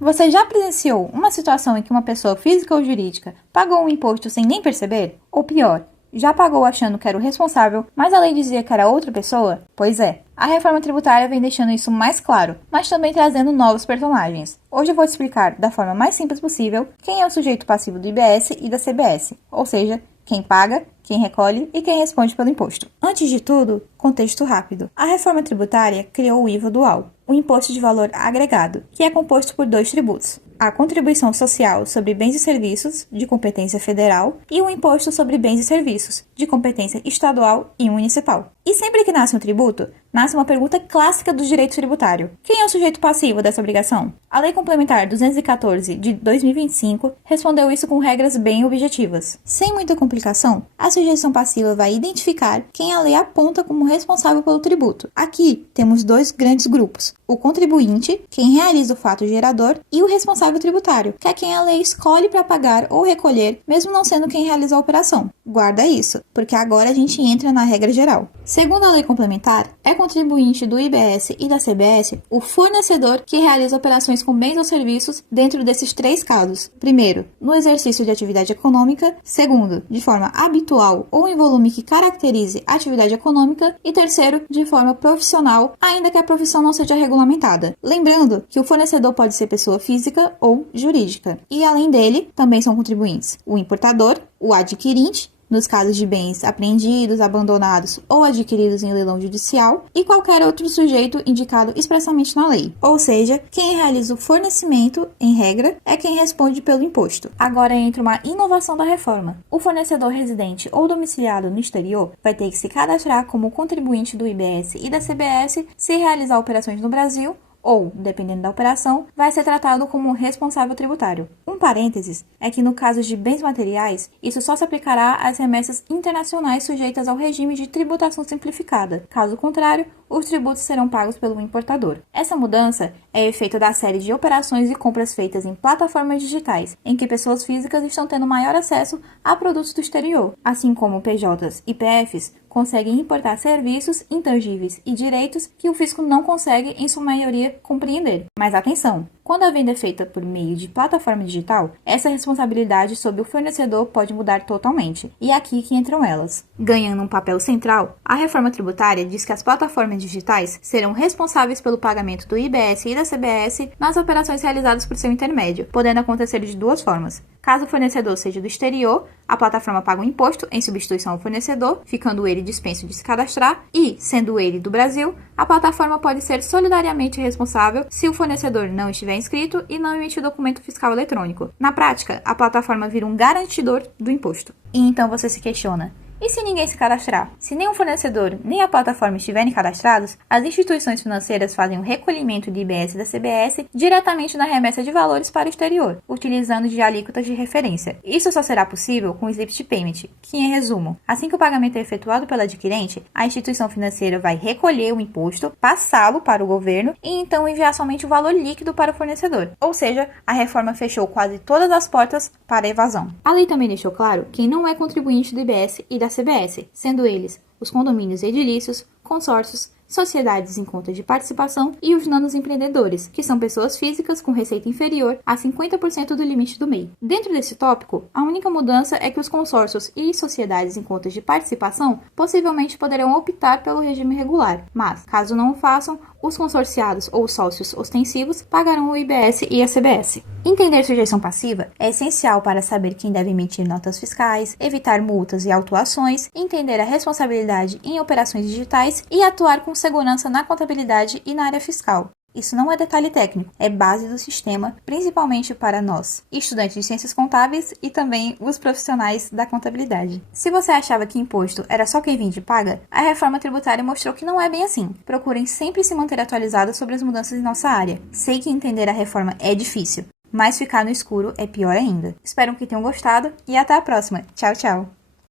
Você já presenciou uma situação em que uma pessoa física ou jurídica pagou um imposto sem nem perceber? Ou pior, já pagou achando que era o responsável, mas a lei dizia que era outra pessoa? Pois é, a reforma tributária vem deixando isso mais claro, mas também trazendo novos personagens. Hoje eu vou te explicar, da forma mais simples possível, quem é o sujeito passivo do IBS e da CBS, ou seja, quem paga, quem recolhe e quem responde pelo imposto. Antes de tudo, contexto rápido. A reforma tributária criou o IVA dual, o Imposto de Valor Agregado, que é composto por dois tributos: a contribuição social sobre bens e serviços, de competência federal, e o imposto sobre bens e serviços, de competência estadual e municipal. E sempre que nasce um tributo, nasce uma pergunta clássica do direito tributário: quem é o sujeito passivo dessa obrigação? A Lei Complementar 214 de 2025 respondeu isso com regras bem objetivas. Sem muita complicação, a sujeição passiva vai identificar quem a lei aponta como responsável pelo tributo. Aqui temos dois grandes grupos: o contribuinte, quem realiza o fato gerador, e o responsável tributário, que é quem a lei escolhe para pagar ou recolher, mesmo não sendo quem realiza a operação. Guarda isso, porque agora a gente entra na regra geral. Segundo a lei complementar, é contribuinte do IBS e da CBS o fornecedor que realiza operações com bens ou serviços dentro desses três casos. Primeiro, no exercício de atividade econômica. Segundo, de forma habitual ou em volume que caracterize a atividade econômica. E terceiro, de forma profissional, ainda que a profissão não seja regulamentada. Lembrando que o fornecedor pode ser pessoa física ou jurídica. E além dele, também são contribuintes o importador, o adquirente, nos casos de bens apreendidos, abandonados ou adquiridos em leilão judicial, e qualquer outro sujeito indicado expressamente na lei. Ou seja, quem realiza o fornecimento, em regra, é quem responde pelo imposto. Agora entra uma inovação da reforma. O fornecedor residente ou domiciliado no exterior vai ter que se cadastrar como contribuinte do IBS e da CBS se realizar operações no Brasil, ou, dependendo da operação, vai ser tratado como responsável tributário. Um parênteses é que no caso de bens materiais, isso só se aplicará às remessas internacionais sujeitas ao regime de tributação simplificada. Caso contrário, os tributos serão pagos pelo importador. Essa mudança é efeito da série de operações e compras feitas em plataformas digitais, em que pessoas físicas estão tendo maior acesso a produtos do exterior, assim como PJs e PFs conseguem importar serviços, intangíveis e direitos que o fisco não consegue, em sua maioria, compreender. Mas atenção! Quando a venda é feita por meio de plataforma digital, essa responsabilidade sobre o fornecedor pode mudar totalmente. E é aqui que entram elas. Ganhando um papel central, a reforma tributária diz que as plataformas digitais serão responsáveis pelo pagamento do IBS e da CBS nas operações realizadas por seu intermédio, podendo acontecer de duas formas. Caso o fornecedor seja do exterior, a plataforma paga um imposto em substituição ao fornecedor, ficando ele dispenso de se cadastrar, e, sendo ele do Brasil, a plataforma pode ser solidariamente responsável se o fornecedor não estiver inscrito e não emitir documento fiscal eletrônico. Na prática, a plataforma vira um garantidor do imposto. E então você se questiona: e se ninguém se cadastrar? Se nem o fornecedor nem a plataforma estiverem cadastrados, as instituições financeiras fazem o recolhimento de IBS e da CBS diretamente na remessa de valores para o exterior, utilizando de alíquotas de referência. Isso só será possível com o Slipt Payment, que, em resumo, assim que o pagamento é efetuado pelo adquirente, a instituição financeira vai recolher o imposto, passá-lo para o governo e então enviar somente o valor líquido para o fornecedor. Ou seja, a reforma fechou quase todas as portas para a evasão. A lei também deixou claro quem não é contribuinte do IBS e da CBS, sendo eles os condomínios edilícios, consórcios, sociedades em contas de participação e os nanos empreendedores, que são pessoas físicas com receita inferior a 50% do limite do MEI. Dentro desse tópico, a única mudança é que os consórcios e sociedades em contas de participação possivelmente poderão optar pelo regime regular, mas, caso não o façam, os consorciados ou sócios ostensivos pagarão o IBS e a CBS. Entender sujeição passiva é essencial para saber quem deve emitir notas fiscais, evitar multas e autuações, entender a responsabilidade em operações digitais e atuar com segurança na contabilidade e na área fiscal. Isso não é detalhe técnico, é base do sistema, principalmente para nós, estudantes de ciências contábeis e também os profissionais da contabilidade. Se você achava que imposto era só quem vende e paga, a reforma tributária mostrou que não é bem assim. Procurem sempre se manter atualizados sobre as mudanças em nossa área. Sei que entender a reforma é difícil, mas ficar no escuro é pior ainda. Espero que tenham gostado e até a próxima. Tchau, tchau!